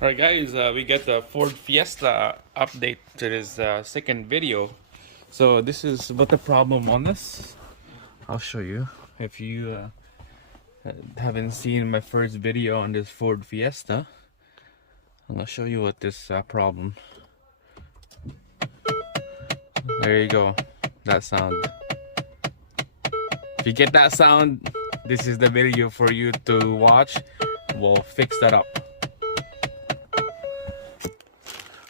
Alright guys, we get the Ford Fiesta update to this second video. So this is what the problem on this. I'll show you. If you haven't seen my first video on this Ford Fiesta, I'm gonna show you what this problem. There you go, that sound. If you get that sound, this is the video for you to watch. We'll fix that up.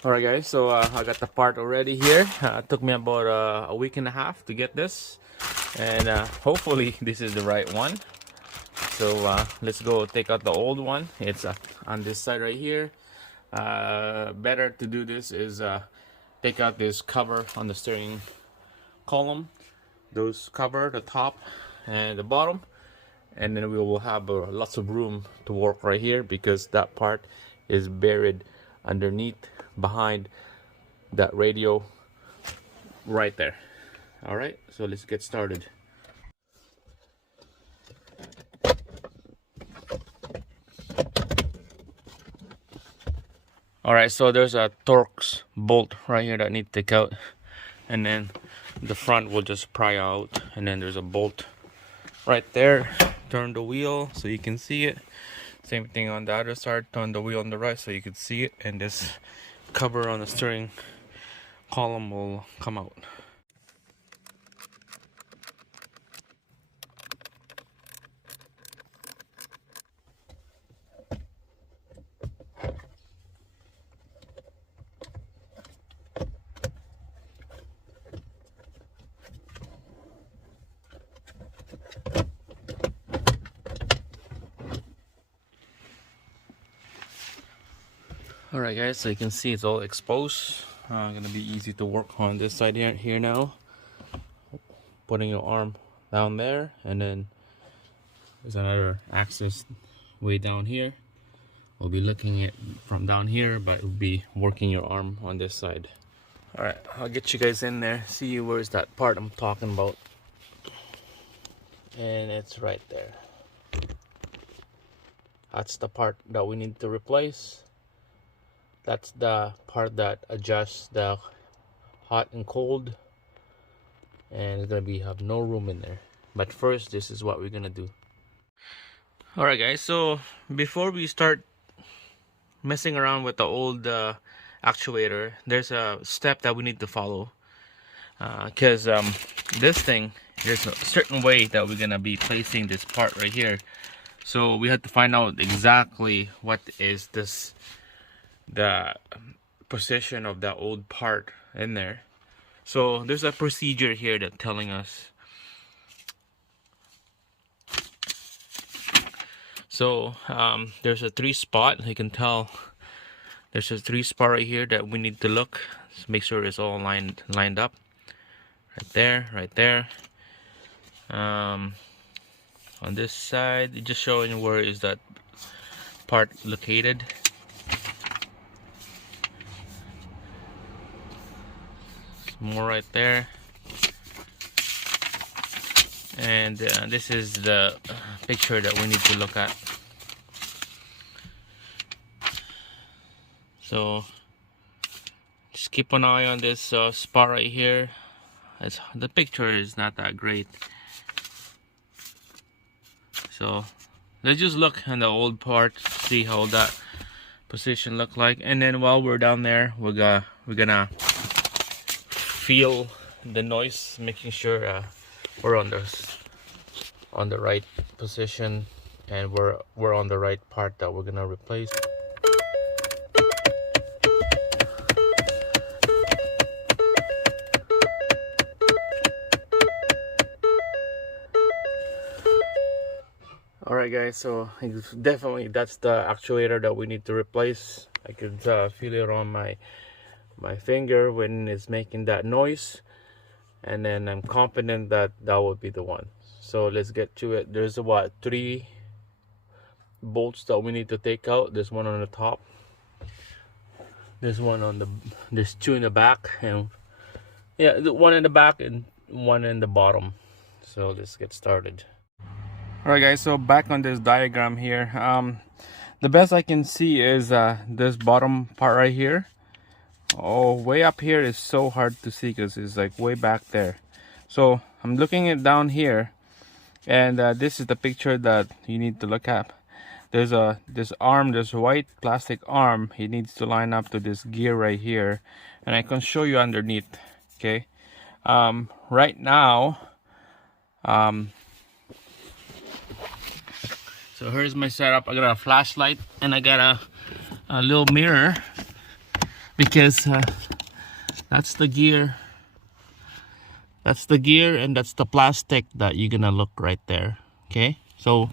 Alright guys, so I got the part already here. It took me about a week and a half to get this, and hopefully this is the right one. So let's go take out the old one. It's on this side right here. Better to do this is take out this cover on the steering column. Those cover the top and the bottom, and then we will have lots of room to work right here, because that part is buried underneath behind that radio right there. All right, so let's get started. All right, so there's a Torx bolt right here that need to take out, and then the front will just pry out, and then there's a bolt right there. Turn the wheel so you can see it. Same thing on the other side. Turn the wheel on the right so you can see it, and this cover on the steering column will come out. Alright guys, so you can see it's all exposed. Gonna be easy to work on this side here now. Putting your arm down there, and then there's another axis way down here. We'll be looking at from down here, but we'll be working your arm on this side. Alright, I'll get you guys in there, see where's that part I'm talking about. And it's right there. That's the part that we need to replace. That's the part that adjusts the hot and cold, and it's gonna have no room in there. But first, this is what we're gonna do. Alright guys, so before we start messing around with the old actuator, there's a step that we need to follow, because this thing, there's a certain way that we're gonna be placing this part right here. So we have to find out exactly what is this, the position of the old part in there. So there's a procedure here that's telling us. So there's a 3 spot. You can tell there's a 3 spot right here that we need to look. Just make sure it's all lined up. Right there. On this side, just showing where is that part located. More right there, and this is the picture that we need to look at. So just keep an eye on this spot right here. The picture is not that great, so let's just look on the old part, see how that position look like, and then while we're down there, we're gonna feel the noise, making sure we're on the right position, and we're on the right part that we're gonna replace. Alright guys, so definitely that's the actuator that we need to replace. I could feel it on my finger when it's making that noise, and then I'm confident that that would be the one. So let's get to it. There's about 3 bolts that we need to take out. There's one on the top, there's 2 in the back, and yeah, one in the back and one in the bottom. So let's get started. Alright guys, so back on this diagram here, the best I can see is this bottom part right here. Oh, way up here is so hard to see because it's like way back there. So I'm looking it down here, and this is the picture that you need to look at. There's this arm, this white plastic arm. It needs to line up to this gear right here, and I can show you underneath. Okay, right now, so here's my setup. I got a flashlight and I got a little mirror, because that's the gear. That's the gear, and that's the plastic that you're gonna look right there. Okay, so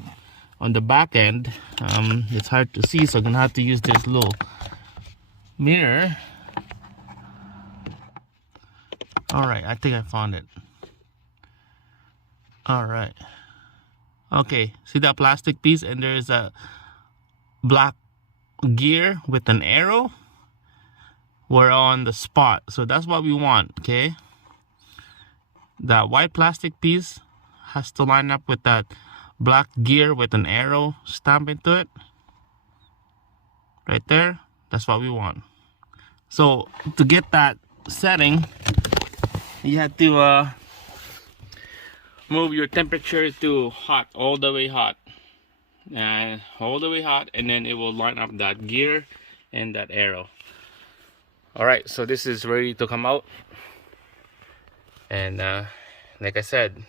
on the back end, it's hard to see, so I'm gonna have to use this little mirror. All right, I think I found it. All right. Okay, see that plastic piece, and there's a black gear with an arrow. We're on the spot, so that's what we want. Okay, that white plastic piece has to line up with that black gear with an arrow stamp into it right there. That's what we want. So to get that setting, you have to move your temperature to hot, all the way hot, and all the way hot, and then it will line up that gear and that arrow. All right, so this is ready to come out, and like I said,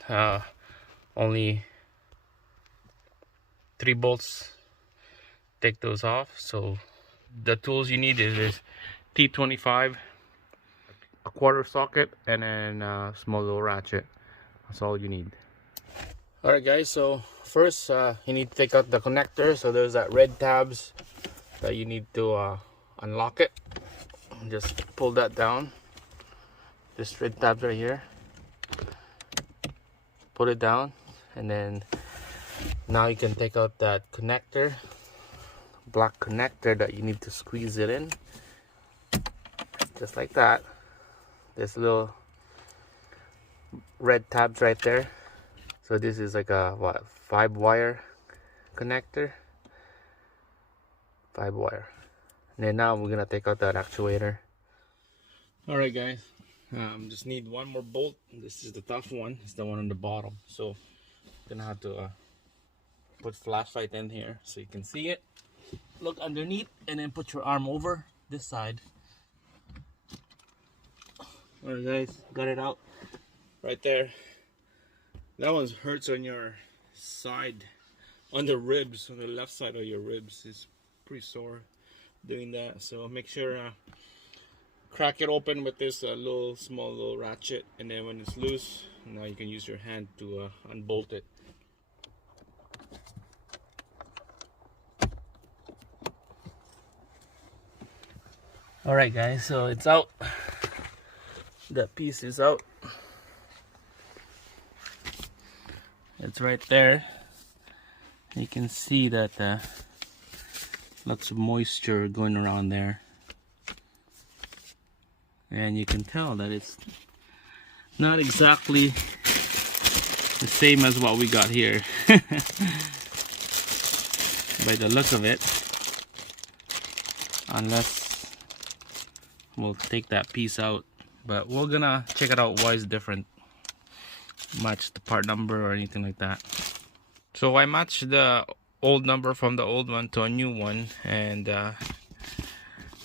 only 3 bolts take those off. So the tools you need is T25, a quarter socket, and then a small little ratchet. That's all you need. All right, guys, so first you need to take out the connector. So there's that red tabs that you need to unlock it. Just pull that down, this red tabs right here, put it down, and then now you can take out that connector, black connector that you need to squeeze it in, just like that. This little red tabs right there. So this is like a 5-wire connector, 5-wire. And then now we're gonna take out that actuator. All right, guys, just need one more bolt. This is the tough one. It's the one on the bottom. So I'm gonna have to put flashlight in here so you can see it. Look underneath, and then put your arm over this side. All right, guys, got it out right there. That one hurts on your side, on the ribs, on the left side of your ribs. It's pretty sore doing that. So make sure crack it open with this small little ratchet, and then when it's loose, now you can use your hand to unbolt it. All right, guys, so it's out. That piece is out. It's right there. You can see that lots of moisture going around there, and you can tell that it's not exactly the same as what we got here by the look of it, unless we'll take that piece out. But we're gonna check it out why it's different, match the part number or anything like that. So I matched the old number from the old one to a new one, and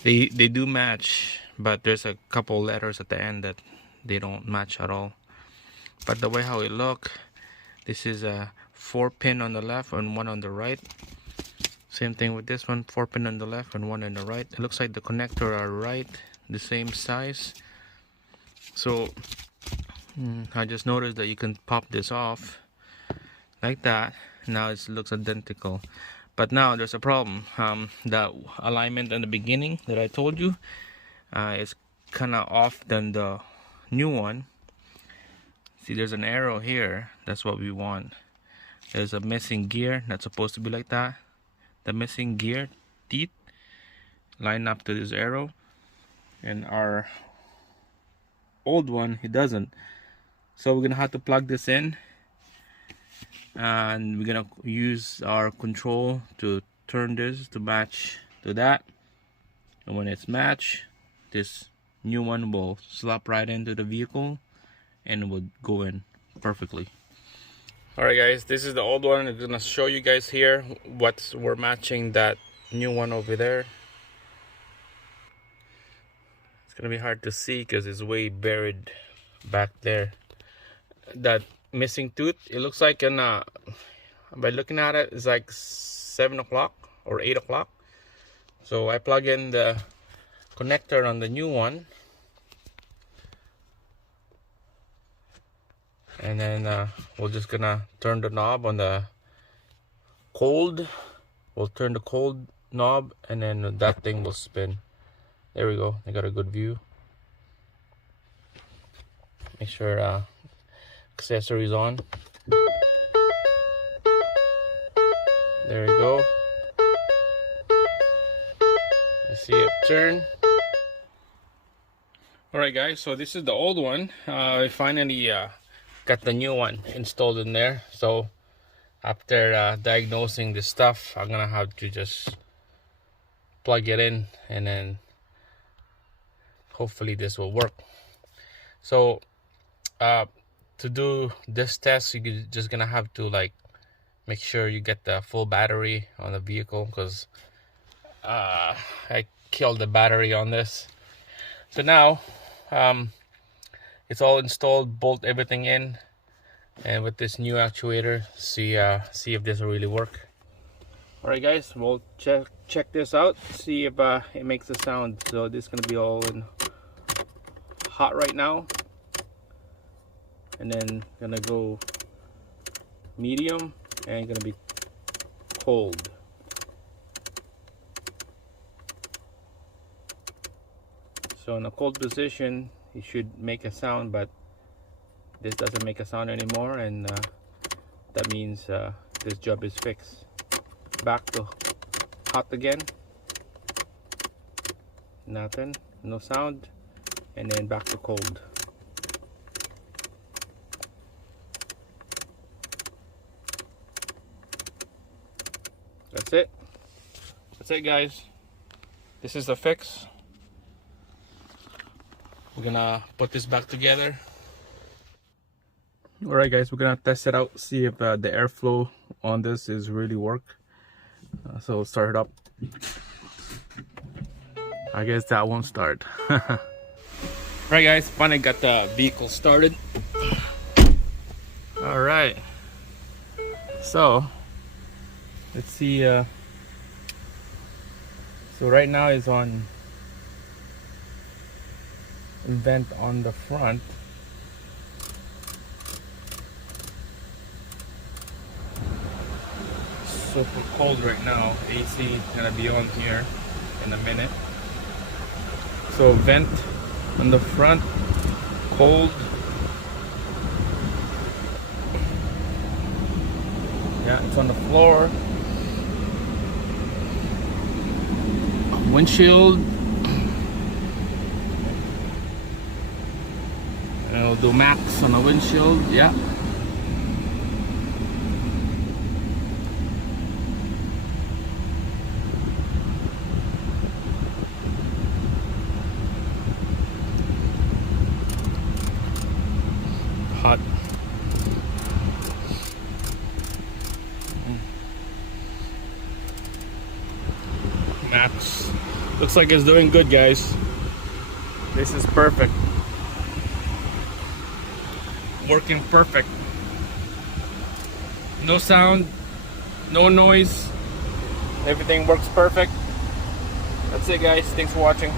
they do match, but there's a couple letters at the end that they don't match at all. But the way how it look, this is a 4-pin on the left and 1 on the right. Same thing with this one, 4-pin on the left and 1 on the right. It looks like the connector are right, the same size. So I just noticed that you can pop this off like that. Now it looks identical, but now there's a problem. The alignment in the beginning that I told you is kind of off than the new one. See, there's an arrow here. That's what we want. There's a missing gear that's supposed to be like that. The missing gear teeth line up to this arrow, and our old one, it doesn't. So we're gonna have to plug this in, and we're gonna use our control to turn this to match to that, and when it's matched, this new one will slap right into the vehicle and will go in perfectly. Alright guys, this is the old one. I'm gonna show you guys here what we're matching that new one over there. It's gonna be hard to see because it's way buried back there. That missing tooth, it looks like by looking at it, it's like 7 o'clock or 8 o'clock. So I plug in the connector on the new one, and then we're just gonna turn the knob on the cold. We'll turn the cold knob, and then that thing will spin. There we go. I got a good view. Make sure accessories on. There we go. I see it turn. Alright guys, so this is the old one. I finally got the new one installed in there. So after diagnosing this stuff, I'm gonna have to just plug it in, and then hopefully this will work. So to do this test, you're just gonna have to like make sure you get the full battery on the vehicle, because I killed the battery on this. So now it's all installed, bolt everything in, and with this new actuator, see if this will really work. Alright guys, we'll check this out, see if it makes a sound. So this is gonna be all in hot right now, and then gonna go medium, and gonna be cold. So in a cold position, it should make a sound, but this doesn't make a sound anymore, and that means this job is fixed. Back to hot again, nothing, no sound, and then back to cold. That's it guys, this is the fix. We're gonna put this back together. Alright guys, we're gonna test it out, see if the airflow on this is really work. So start it up. I guess that won't start. Alright guys, finally got the vehicle started. Alright, so let's see. So right now it's on vent on the front. Super cold right now. AC is gonna be on here in a minute. So vent on the front, cold. Yeah, it's on the floor. Windshield. And we'll do max on the windshield. Yeah. Hot. Max. Looks like it's doing good, guys. This is perfect. Working perfect. No sound, no noise. Everything works perfect. That's it, guys. Thanks for watching.